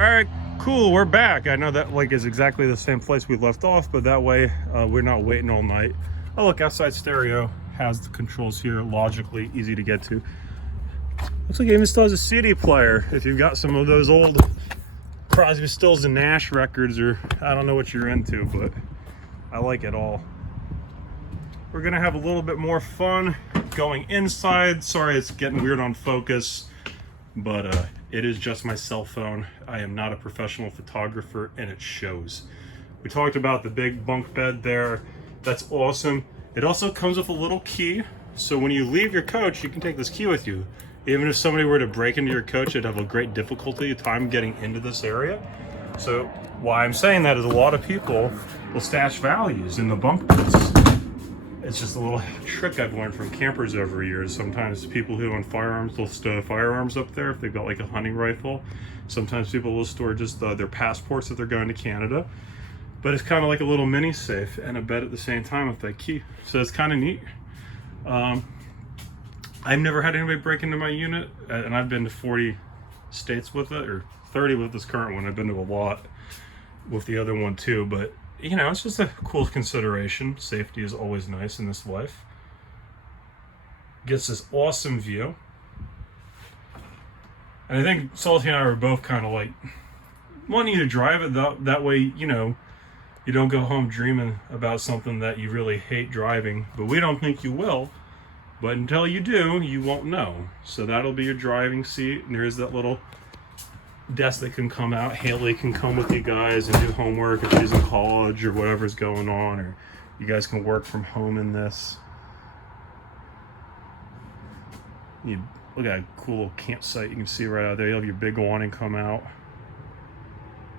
All right, cool, we're back. I know that like is exactly the same place we left off, but that way we're not waiting all night. Oh look, outside stereo has the controls here, logically easy to get to. Looks like it even still has a CD player if you've got some of those old Crosby, Stills and Nash records, or I don't know what you're into, but I like it all. We're gonna have a little bit more fun going inside. Sorry it's getting weird on focus, but it is just my cell phone. I am not a professional photographer, and it shows. We talked about the big bunk bed there. That's awesome. It also comes with a little key, so when you leave your coach, you can take this key with you. Even if somebody were to break into your coach, they'd have a great difficulty time getting into this area. So why I'm saying that is a lot of people will stash values in the bunk beds. It's just a little trick I've learned from campers over years. Sometimes people who own firearms will stow firearms up there if they've got like a hunting rifle. Sometimes people will store just their passports if they're going to Canada. But it's kind of like a little mini safe and a bed at the same time with that key. So it's kind of neat. I've never had anybody break into my unit, and I've been to 40 states with it, or 30 with this current one. I've been to a lot with the other one too, but you know, it's just a cool consideration. Safety is always nice in this life. Gets this awesome view. And I think Salty and I were both kind of like wanting you to drive it that way, you know, you don't go home dreaming about something that you really hate driving, but we don't think you will. But until you do, you won't know. So that'll be your driving seat, and there's that little desk that can come out. Haley can come with you guys and do homework if she's in college or whatever's going on, or you guys can work from home in this. You look at a cool little campsite you can see right out there. You have your big awning come out.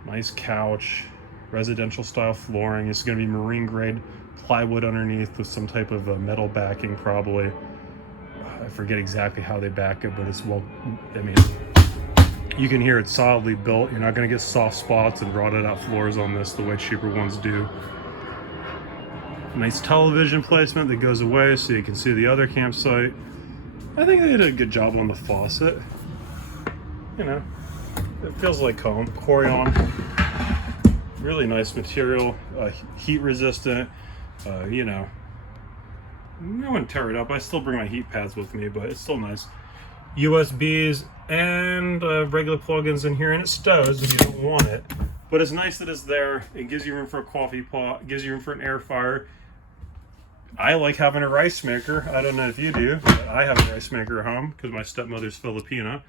Nice couch, residential style flooring. This is going to be marine grade plywood underneath with some type of metal backing probably. I forget exactly how they back it, but it's well, I mean, you can hear it's solidly built. You're not going to get soft spots and rotted out floors on this the way cheaper ones do. Nice television placement that goes away so you can see the other campsite. I think they did a good job on the faucet. You know, it feels like home. Corian, really nice material, heat resistant. You know, I wouldn't tear it up. I still bring my heat pads with me, but it's still nice. USBs and regular plugins in here, and it stows if you don't want it. But it's nice that it's there. It gives you room for a coffee pot, gives you room for an air fryer. I like having a rice maker. I don't know if you do, but I have a rice maker at home because my stepmother's Filipina,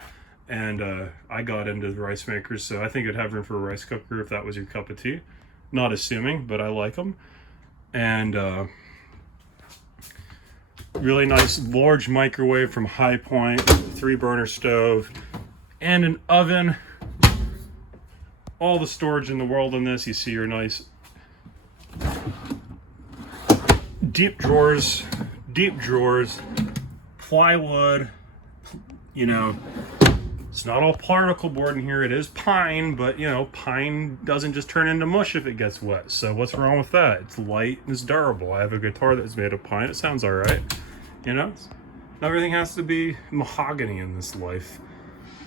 and I got into the rice makers, so I think it'd have room for a rice cooker if that was your cup of tea. Not assuming, but I like them. And really nice large microwave from High Point, 3-burner stove, and an oven. All the storage in the world in this. You see your nice deep drawers, plywood. You know, it's not all particle board in here. It is pine, but you know, pine doesn't just turn into mush if it gets wet. So what's wrong with that? It's light and it's durable. I have a guitar that's made of pine. It sounds all right. You know, not everything has to be mahogany in this life.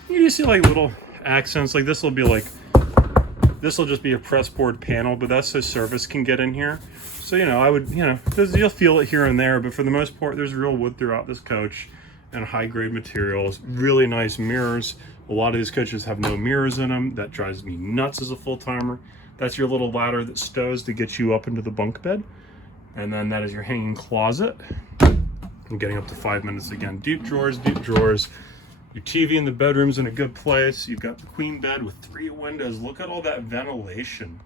You see like little accents. Like this will be like, this will just be a press board panel, but that's so service can get in here. So, you know, I would, you know, because you'll feel it here and there, but for the most part, there's real wood throughout this coach and high grade materials. Really nice mirrors. A lot of these coaches have no mirrors in them. That drives me nuts as a full timer. That's your little ladder that stows to get you up into the bunk bed. And then that is your hanging closet. I'm getting up to 5 minutes again. Deep drawers, deep drawers. Your TV in the bedroom's in a good place. You've got the queen bed with 3 windows. Look at all that ventilation.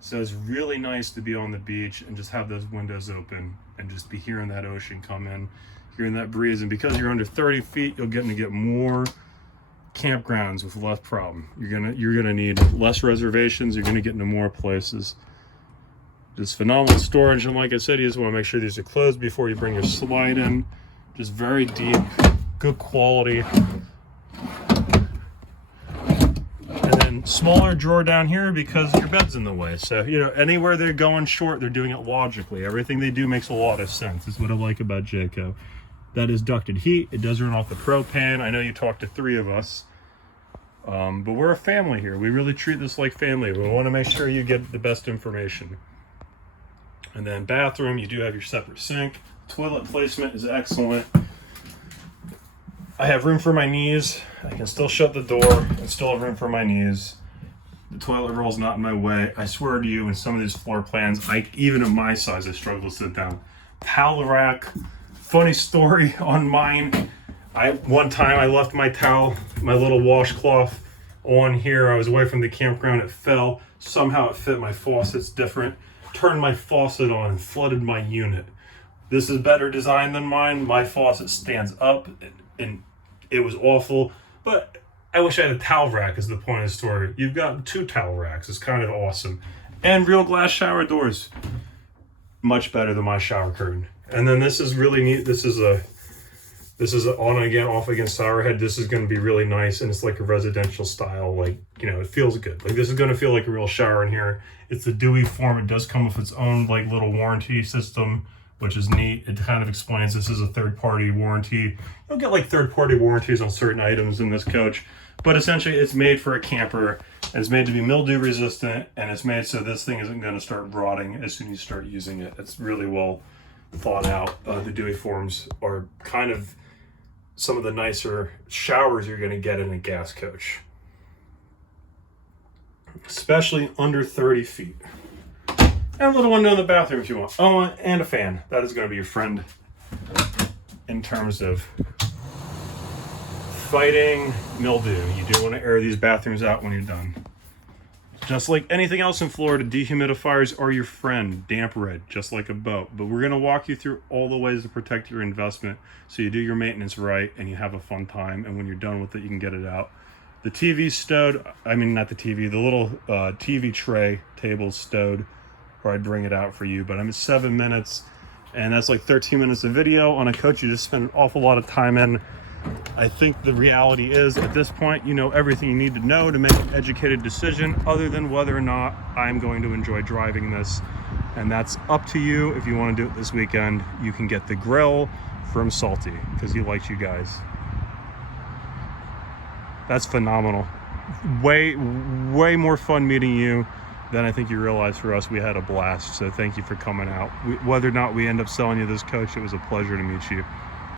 So it's really nice to be on the beach and just have those windows open and just be hearing that ocean come in, hearing that breeze. And because you're under 30 feet, you'll get more campgrounds with less problem. You're gonna need less reservations. You're gonna get into more places. Just phenomenal storage, and like I said, you just want to make sure these are closed before you bring your slide in. Just very deep, good quality. And then smaller drawer down here because your bed's in the way. So, you know, anywhere they're going short, they're doing it logically. Everything they do makes a lot of sense. That's what I like about Jayco. That is ducted heat. It does run off the propane. I know you talked to 3 of us. But we're a family here. We really treat this like family. We want to make sure you get the best information. And then bathroom, you do have your separate sink. Toilet placement is excellent. I have room for my knees. I can still shut the door and still have room for my knees. The toilet roll is not in my way. I swear to you, in some of these floor plans, even at my size, I struggle to sit down. Towel rack. Funny story on mine. One time I left my towel, my little washcloth on here. I was away from the campground. It fell. Somehow it fit. My faucet's different. Turned my faucet on and flooded my unit. This is better design than mine. My faucet stands up and it was awful. But I wish I had a towel rack is the point of the story. You've got 2 towel racks. It's kind of awesome. And real glass shower doors. Much better than my shower curtain. And then this is really neat. This is a on and again, off again shower head. This is going to be really nice, and it's like a residential style. Like, you know, it feels good. Like, this is going to feel like a real shower in here. It's the Dewey form. It does come with its own like little warranty system, which is neat. It kind of explains this is a third-party warranty. You'll get like third-party warranties on certain items in this coach, but essentially it's made for a camper. And it's made to be mildew resistant, and it's made so this thing isn't going to start rotting as soon as you start using it. It's really well thought out. The Dewey forms are kind of some of the nicer showers you're going to get in a gas coach, especially under 30 feet. And a little window in the bathroom if you want. Oh, and a fan. That is going to be your friend in terms of fighting mildew. You do want to air these bathrooms out when you're done. Just like anything else in Florida, dehumidifiers are your friend. Damp red, just like a boat. But we're going to walk you through all the ways to protect your investment so you do your maintenance right and you have a fun time. And when you're done with it, you can get it out. The TV's stowed. I mean, not the TV. The little TV tray table's stowed, or I'd bring it out for you. But I'm at 7 minutes, and that's like 13 minutes of video on a coach you just spend an awful lot of time in. I think the reality is, at this point, you know everything you need to know to make an educated decision, other than whether or not I'm going to enjoy driving this. And that's up to you. If you want to do it this weekend, you can get the grill from Salty, because he likes you guys. That's phenomenal. Way more fun meeting you than I think you realize. For us, we had a blast. So thank you for coming out. Whether or not we end up selling you this coach, it was a pleasure to meet you.